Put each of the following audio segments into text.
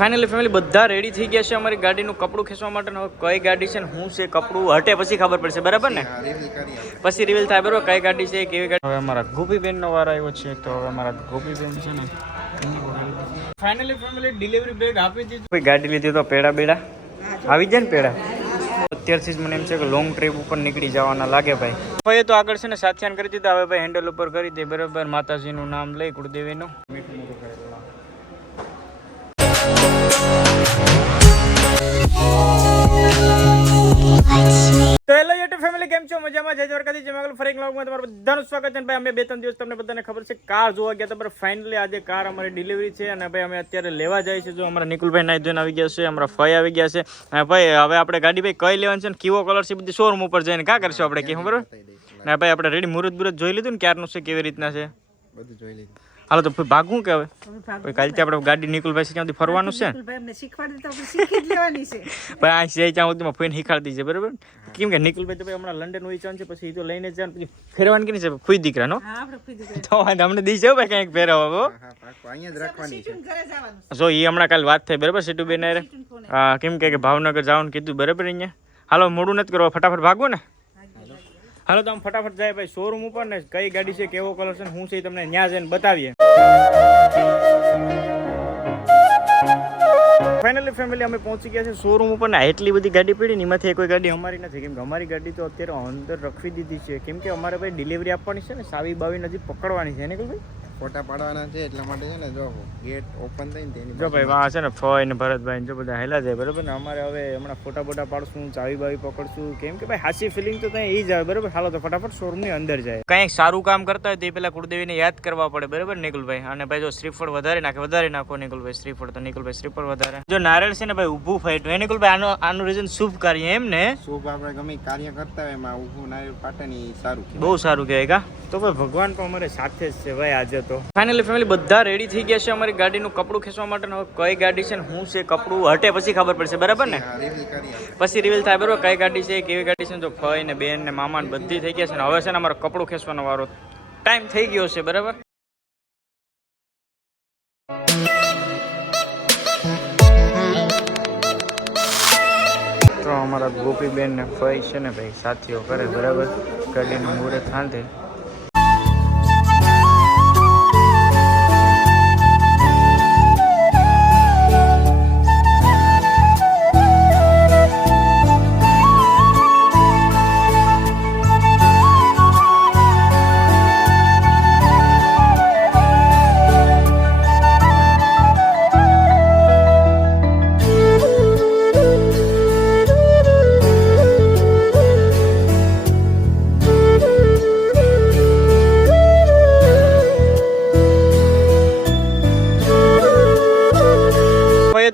Finally family બધા ready થઈ ગયા છે અમારી ગાડીનું કપડું ખેંચવા માટે. હવે કઈ ગાડી છે ને હું છે કપડું હટે પછી ખબર પડશે, બરાબર ને? પછી રિવીલ થાય, બરાબર, કઈ ગાડી છે કેવી ગાડી. હવે અમારા ગોપીબેન નો વાર આવ્યો છે, તો હવે અમારા ગોપીબેન છે ને ફાઇનલી ફેમિલી ડિલિવરી બેગ આપી દીધું. કોઈ ગાડી લીધી તો પેડા બેડા આવી જાય ને પેડા. અત્યારથી જ મને એમ છે કે લોંગ ટ્રીપ ઉપર નીકળી જવાના લાગે ભાઈ. ભાઈ તો આગળ છે ને સાથિયાન કરી દીધા. હવે ભાઈ હેન્ડલ ઉપર કરી દે, બરાબર. માતાજીનું નામ લઈ, કુળદેવીનું મીઠું મોટું કરેલું. તો હેલો યુટ્યુબ ફેમિલી, કેમ છો? મજામાં? જય દ્વારકાથી જય મંગલ. ફરી એક વ્લોગમાં તમારું બધાનું સ્વાગત છે. ભાઈ અમે 2-3 દિવસ તમને બધાને ખબર છે કાર જોવા ગયા હતા, પણ ફાઇનલી આજે કાર અમારી ડિલિવરી છે અને ભાઈ અમે અત્યારે લેવા જાય છે. જો અમારા નિકુલભાઈ નાઈ ધોઈને આવી ગયા છે, અમારા ફઈ આવી ગયા છે. અને ભાઈ હવે આપણે ગાડી ભાઈ કઈ લેવાની છે ને કેવો કલર છે બધી શોરૂમ ઉપર જઈને કા કરશું આપણે, કે બરોબર ને ભાઈ? આપણે રેડી મુહૂર્ત જોઈ લીધું ને ક્યારનું છે, કેવી રીતના છે બધું જોઈ લીધું. હાલો તો ભાગવું કે હવે કાલથી આપણે ગાડી નિકુલભાઈ છે ત્યાંથી ફરવાનું છે. ભાઈ આ છે ત્યાં સુધીમાં ફોઈને શીખવાડી દીધે, બરાબર? કેમ કે નિકુલભાઈ તો ભાઈ હમણાં લંડન હોય છે, પછી એ તો લઈને જ પછી ફેરવાની કે નહીં છે ફૂઈ દીકરાનો તો અમને દી જાવ ભાઈ કંઈક ફેરવો જો એ હમણાં કાલે વાત થઈ, બરાબર? સીટુ બેન હા, કેમ કે ભાવનગર જવાનું કીધું, બરાબર? અહીંયા હાલો મોડું નથી કરવા, ફટાફટ ભાગવું ને. હાલો તો આમ ફટાફટ જાય ભાઈ શોરૂમ ઉપર ને કઈ ગાડી છે, કેવો કલર છે, હું છે તમને ત્યાં જઈને બતાવીએ. ફાઇનલી ફેમિલી અમે પહોંચી ગયા છે શોરૂમ ઉપર ને એટલી બધી ગાડી પડી ને એમાંથી કોઈ ગાડી અમારી નથી, કેમ કે અમારી ગાડી તો અત્યારે અંદર રખવી દીધી છે, કેમ કે અમારે ભાઈ ડિલિવરી આપવાની છે ને, સાવી બાવી નજીક પકડવાની છે ને ભાઈ, ફોટા પાડવાના છે, એટલા માટે છે ને જો ગેટ ઓપન થઈને તેની જો ભાઈ આ છે ને ફોય ને ભરતભાઈ જો બધા હેલા જાય, બરાબર ને? અમારે હવે હમણાં ફોટા બોટા પાડશું, ચાવી બાવી પકડશું, કેમ કે ભાઈ હાસી ફિલિંગ તો ત્યાં એ જ આવે, બરાબર? હાલો તો ફટાફટ શોરૂમ ની અંદર જાય. કંઈક સારું કામ કરતા હોય તો એ પેલા કુળદેવીને યાદ કરવા પડે, બરાબર નિકુલભાઈ? અને ભાઈ જો શ્રીફળ વધારે નાખો નિકુલભાઈ શ્રીફળ, તો નિકુલભાઈ શ્રીફળ વધારે. જો નારિયેળ છે ને ભાઈ ઊભું ફાઈટ નિકુલભાઈ, આનું રીઝન શુભ કાર્ય એમ ને? શુભ આપણે ગમે કાર્ય કરતા હોય એમાં ઊભું નારિયેળ પાટે સારું, બહુ સારું કહેવાય કા? તો ભાઈ ભગવાન પણ અમારે સાથે જ છે ભાઈ આજે તો. ફાઇનલી ફેમિલી બધા રેડી થઈ ગયા છે અમારી ગાડીનું કપડું ખેંચવા માટે. હવે કઈ ગાડી છે ને હું છે કપડું હટે પછી ખબર પડશે, બરાબર ને? પછી રિવીલ થાય, બરાબર, કઈ ગાડી છે કેવી ગાડી છે. જો ફઈ ને બેન ને મામા ને બધી થઈ ગયા છે ને હવે છે ને અમારો કપડું ખેંચવાનો વારો ટાઈમ થઈ ગયો છે, બરાબર? તો અમારા ગોપીબેન ને ફઈ છે ને ભાઈ સાથીઓ કરે, બરાબર? ગાડીનું મુહૂર્ત થાંધે.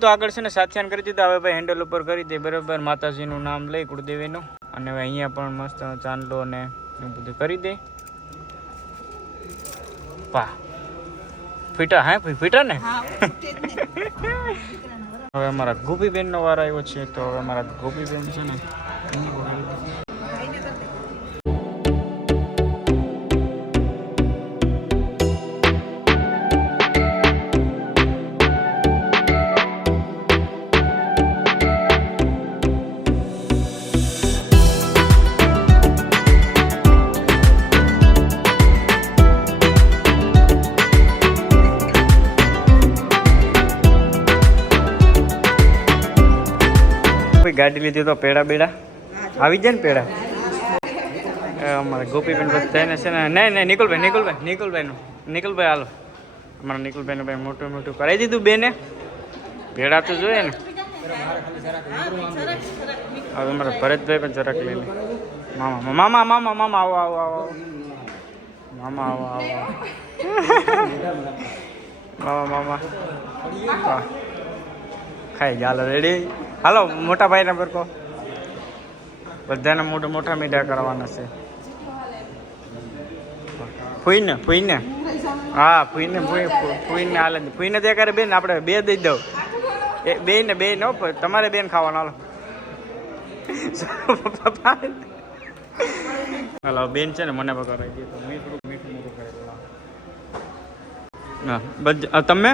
તો આગળ છે ને સાથિયાન કરી દીધા. હવે ભાઈ હેન્ડલ ઉપર કરી દે, બરાબર. માતાજીનું નામ લઈ, કુળદેવીનું. અને હવે અહીંયા પણ મસ્ત ચાંદલો ને એવું બધું કરી દે. વાહ ફીટા, હા ફીટા ને. હવે અમારા ગોપીબેન નો વાર આવ્યો છે, તો હવે અમારા ગોપીબેન છે ને ગાડી લીધી તો પેડા બેડા આવી જાય ને પેડા. અમારા ગોપીબેન બધાને છે ને નહીં નિકુલભાઈ હાલો અમારા નિકુલભાઈને ભાઈ મોટું મોટું કરાવી દીધું બેને. પેડા તો જોઈએ ને. હવે અમારા ભરતભાઈ પણ જરાક લઈને મામા આવો મામા ખાઈ ચાલો રેડી. હાલો મોટા ભાઈ ને બરકો બધાને મોટા મીઠા કરવાના છે. ફૂઈને હા ફૂઈને હાલે ફૂઈને ત્યાં કરે બેન આપણે બે દઈ દઉં. બે નો તમારે બેન ખાવાનું. હાલો બેન છે ને મને પકડાઈ દે તો મીઠું મોટું કરે. હા તમે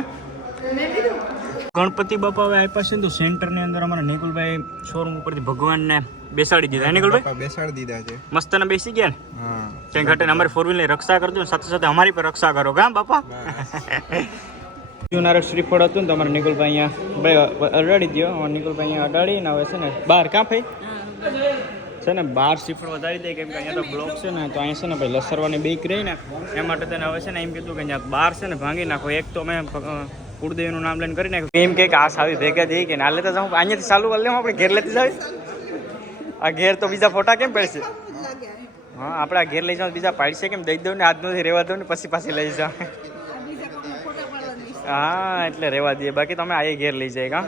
ગણપતિ બાપા હવે આપ્યા છે ને તો સેન્ટરની અંદર અમારા નિકુલભાઈ શોરૂમ ઉપરથી ભગવાનને બેસાડી દીધા. નિકુલભાઈ બેસાડી દીધા છે, મસ્ત ને બેસી ગયા ને. હા, ક્યાંય ઘટે ને અમારી 4 વ્હીલની રક્ષા કરજો, સાથે સાથે અમારી પર રક્ષા કરો કા બાપા. નારક શ્રીફળ હતું ને તો અમારા નિકુલભાઈ અહીંયા અડાડી દો. નિકુલભાઈ અહીંયા અડાડીને હવે છે ને બહાર કાં ભાઈ છે ને બહાર શ્રીફળ વધારી દે, કેમ કે અહીંયા તો બ્લોક છે ને તો અહીંયા છે ને ભાઈ લસરવાની બીક રહી ને એ માટે તેને હવે છે ને એમ કીધું કે અહીંયા બહાર છે ને ભાંગી નાખો. એક તો અમે કુળદેવીનું નામ લઈને કરી નાખ્યું. એમ કે આ સાવી ભેગા થઈ કે ના લેતા જાઉં અહીંયાથી ચાલુ કરી લેવું, આપણે ઘેર લેતી જાવ. આ ઘેર તો બીજા ફોટા કેમ પડશે? હા, આપણે આ ઘેર લઈ જાવ બીજા પાડશે કેમ? દઈ દઉં ને આજ નથી રહેવા દઉં ને પછી પાછી લઈ જાવ. હા, એટલે રહેવા દઈએ, બાકી તમે આ ઘેર લઈ જાય કા.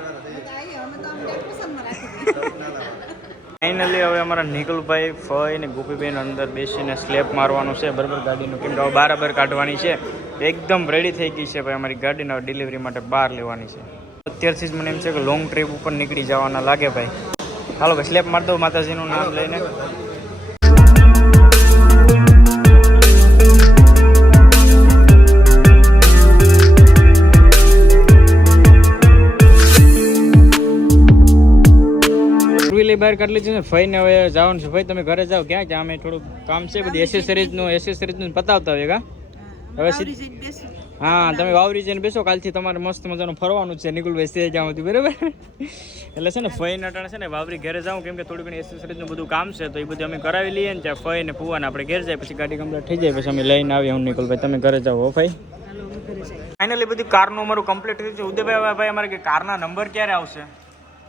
ફાઇનલી હવે અમારા નિકુલભાઈ ફઈ ને ગોપીભાઈ અંદર બેસીને સ્લેપ મારવાનું છે બરાબર ગાડીનું, કેમ કે હવે બરાબર કાઢવાની છે. એકદમ રેડી થઈ ગઈ છે ભાઈ અમારી ગાડીને ડિલિવરી માટે બહાર લેવાની છે. અત્યારથી જ મને એમ છે કે લોંગ ટ્રીપ ઉપર નીકળી જવાના લાગે ભાઈ. હાલો ભાઈ સ્લેપ મારી દો માતાજીનું નામ લઈને. બહાર કાઢી લીધી ને ફઈ ને હવે જવાનું છે. ભાઈ તમે ઘરે જાઓ ક્યાં ક્યાં અમે થોડું કામ છે બધી એસેસરીઝનું પતાવતા હોય કા. હવે હા, તમે વાવરી જઈને બેસો, કાલથી તમારે મસ્ત મજાનું ફરવાનું છે નિકુલભાઈ સે જ્યાં હતું બરાબર. એટલે છે ને ફઈ નટાણે છે ને વાવરી ઘરે જાઉં, કેમ કે થોડી ઘણી એસેસરીઝનું બધું કામ છે તો એ બધું અમે કરાવી લઈએ ને ત્યાં ફઈ ને ફુવાને આપણે ઘેર જાય પછી ગાડી કમ્પ્લીટ થઈ જાય પછી અમે લઈને આવીએ. હું નિકુલભાઈ તમે ઘરે જાઓ હો ભાઈ. ફાઇનલી બધું કારનું અમારું કમ્પ્લીટ થયું છે. ઉદયભાઈ ભાઈ અમારે કારના નંબર ક્યારે આવશે?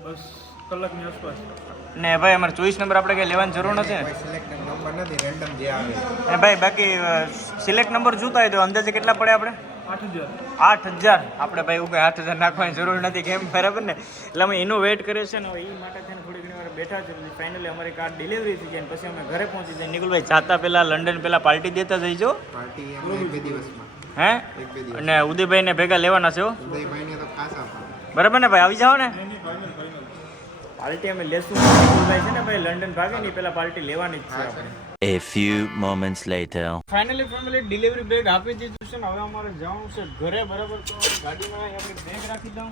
બસ કલાકની આસપાસ. ને ભાઈ અમારે 24 નંબર આપણે કઈ લેવાની જરૂર નથી ને? સિલેક્ટ નંબર નથી, રેન્ડમ જે આવે. એ ભાઈ બાકી સિલેક્ટ નંબર જોતા હોય તો અંદાજે કેટલા પડે આપણે? 8,000. આપણે ભાઈ એવું કઈ 8,000 નાખવાની જરૂર નથી, કેમ બરાબર ને? એટલે અમે એનો વેઇટ કરીએ છીએ ને એ માટે થઈને થોડી ઘણી વાર બેઠા છે. ફાઇનલી અમારી કાર ડિલિવરી થઈ જાય પછી અમે ઘરે પહોંચી જાય. નિકુલભાઈ જાતા પહેલા લંડન પહેલા પાર્ટી દેતા જઈજો. પાર્ટી 1-2 દિવસમાં. હે? અને ઉદયભાઈને ભેગા લેવાના છે. ઉદયભાઈને તો ખાસ આપવા બરાબર ને ભાઈ, આવી જાઓ ને. પાર્ટી અમે લેશું. નિકુલભાઈ છે ને ભાઈ લંડન ભાગે ને પેલા પાર્ટી લેવાની જ છે આપણે. A few moments later. Finally family delivery bag આપી દીધું છે ને હવે અમારે જવાનું છે ઘરે બરાબર. તો ગાડીમાં આપણે બેગ રાખી દઉં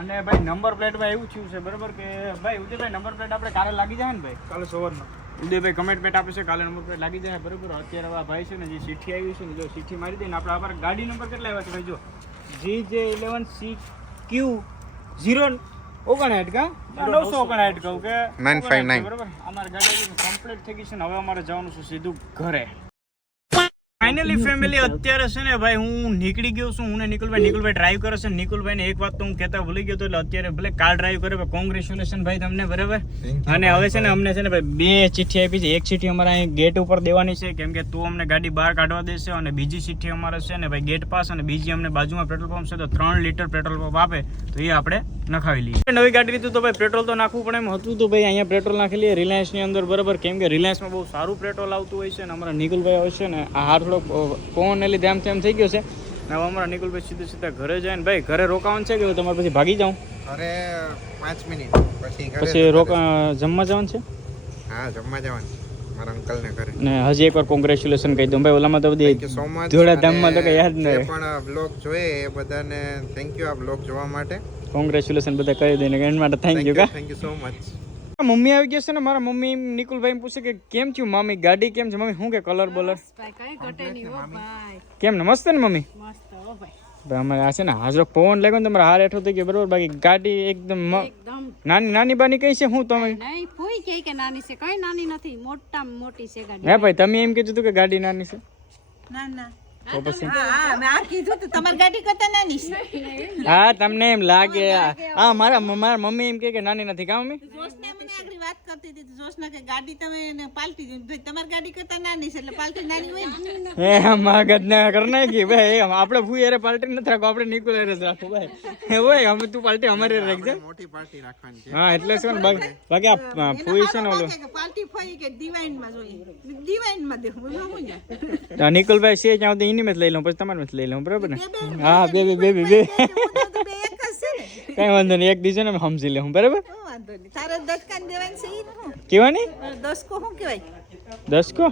અને ભાઈ નંબર પ્લેટમાં એવું થયું છે બરાબર કે ભાઈ ઉદયભાઈ નંબર પ્લેટ આપણે કાલે લાગી જાય ને ભાઈ? કાલે સવારમાં ઉદયભાઈ કમેન્ટમેન્ટ આપે છે કાલે નંબર પ્લેટ લાગી જાય બરાબર. અત્યારે હવે ભાઈ છે ને જે ચિઠ્ઠી આવી છે ને જો ચિઠ્ઠી મારી દઈને આપણે અમારા ગાડી નંબર કેટલા આવ્યા છે ભાઈ? જો GJ11CQ059 કા 959 કહું કે 959 બરાબર. અમારી ગાડી કમ્પ્લીટ થઈ ગઈ છે ને હવે અમારે જવાનું છે સીધું ઘરે. ફાઇનલી ફેમિલી અત્યારે છે ને ભાઈ હું નીકળી ગયો છું. હું ને નિકુલભાઈ ડ્રાઈવ કરે છે. નિકુલભાઈને એક વાત તો હું કહેતા ભૂલી ગયો હતો એટલે અત્યારે ભલે કાર ડ્રાઈવ કરે કોંગ્રેચ્યુલેશન ભાઈ તમને બરાબર. અને હવે છે ને અમને છે ને ભાઈ 2 ચિઠ્ઠી આપી છે. એક ચિઠ્ઠી અમારે અહીં ગેટ ઉપર દેવાની છે કેમ કે તું અમને ગાડી બહાર કાઢવા દેશે, અને બીજી ચિઠ્ઠી અમારે છે ને ભાઈ ગેટ પાસ, અને બીજી અમને બાજુમાં પેટ્રોલ પંપ છે તો 3 લીટર પેટ્રોલ પંપ આપે તો એ આપણે નખાવી લઈએ. નવી ગાડી લીધું તો ભાઈ પેટ્રોલ તો નાખવું પડે એમ હતું તો ભાઈ અહીંયા પેટ્રોલ નાખી લઈએ રિલાયન્સની અંદર બરાબર. કેમ કે રિલાયન્સમાં બહુ સારું પેટ્રોલ આવતું હોય છે અને અમારા નિકુલભાઈ હોય છે ને આ હાર થોડોક પવનને લીધે આમ તેમ થઈ ગયો છે ને હવે અમારા નિકુલભાઈ સીધા ઘરે જાય ને ભાઈ ઘરે રોકાવાનું છે કે તમારે પછી ભાગી જાઉં? ઘરે 5 મિનિટ પછી જમવા જવાનું છે? હા, જમવા જવાનું મારા અંકલને ઘરે. ને હજી એકવાર કોંગ્રેચ્યુલેશન કહી દઉં ભાઈ. ઓલામાં તો બધી જોડા ધામમાં તો કઈ યાદ નહીં. પણ બ્લોગ જોઈએ એ બધાને થેન્ક યુ આ બ્લોગ જોવા માટે. કોંગ્રેચ્યુલેશન બધા કહી દઈને એના માટે thank you. Thank you so much. Mummy આવી ગયા છે ને. મારા મમ્મી નિકુલભાઈ પૂછે કે કેમ થયું મામી ગાડી કેમ છે? મમ્મી શું કે કલર બોલર કેમ ને? મસ્ત ને મમ્મી? ભાઈ અમારે આ છે ને હાજરો પવન લાગ્યો ને તમારે હાર હેઠો થઈ ગયો બરોબર. બાકી ગાડી એકદમ નાની બાની કઈ છે? હું તમે હે ભાઈ તમે એમ કીધું હતું કે ગાડી નાની છે? તો પછી હા તમને એમ લાગે. હા મારા મમ્મી એમ કે નાની નથી કા મમ્મી? વાત કરતી હતી જોશના કે ગાડી તમે પાલટી દીધી, તમારી ગાડી કરતા નાની છે એટલે પાલટી નાની હોય ને. એ મગજ ના કર નાખી ભાઈ. આપણે ફૂઈ અરે પાલટી નથી રાખો, આપણે નિકુલ અરે રાખો ભાઈ. હોય અમે તું પાલટી અમારે રાખજે. મોટી પાર્ટી રાખવાની છે. હા એટલે છે ને બાકી આ ફૂઈ છે ને ઓલો પાલટી ફોઈ કે ડિવાઇન માં જોઈએ, ડિવાઇન માં દેખું હું નિકુલભાઈ છે ત્યાં સુધી એની મેં લઈ લઉં પછી તમારે લઈ લઉં બરાબર ને? હા બે કઈ વાંધો નહીં. એક દીજો ને સમજી લે હું બરાબર. તારે દસકાન દેવાની છે ઈ કેવાની? દસકો શું કહેવાય? 10 કો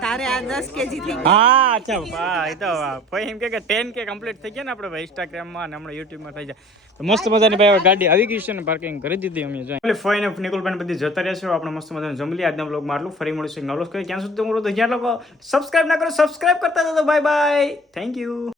તારે આ 10 કેજી થઈ ગયું. હા અચ્છા હા એ તો ભાઈ એમ કે 10K કમ્પ્લીટ થઈ ગયા ને આપણે ભાઈ ઇન્સ્ટાગ્રામમાં અને હમણાં યુટ્યુબમાં થઈ જાય તો મસ્ત મજાની ભાઈ હવે ગાડી આવી ગઈ છે ને પાર્કિંગ કરી દીધી અમે જો એટલે ફોઈ ને નિકુલભાઈ બધી જતા રહેશે આપણે મસ્ત મજાનું જમલી આજના બ્લોગમાં આટલું ફરી મળીશું નવલોસ કરી ક્યાં સુધી તમારું તો જ્યાં લોકો સબસ્ક્રાઇબ ના કરો સબસ્ક્રાઇબ કરતા તો બાય બાય થેન્ક યુ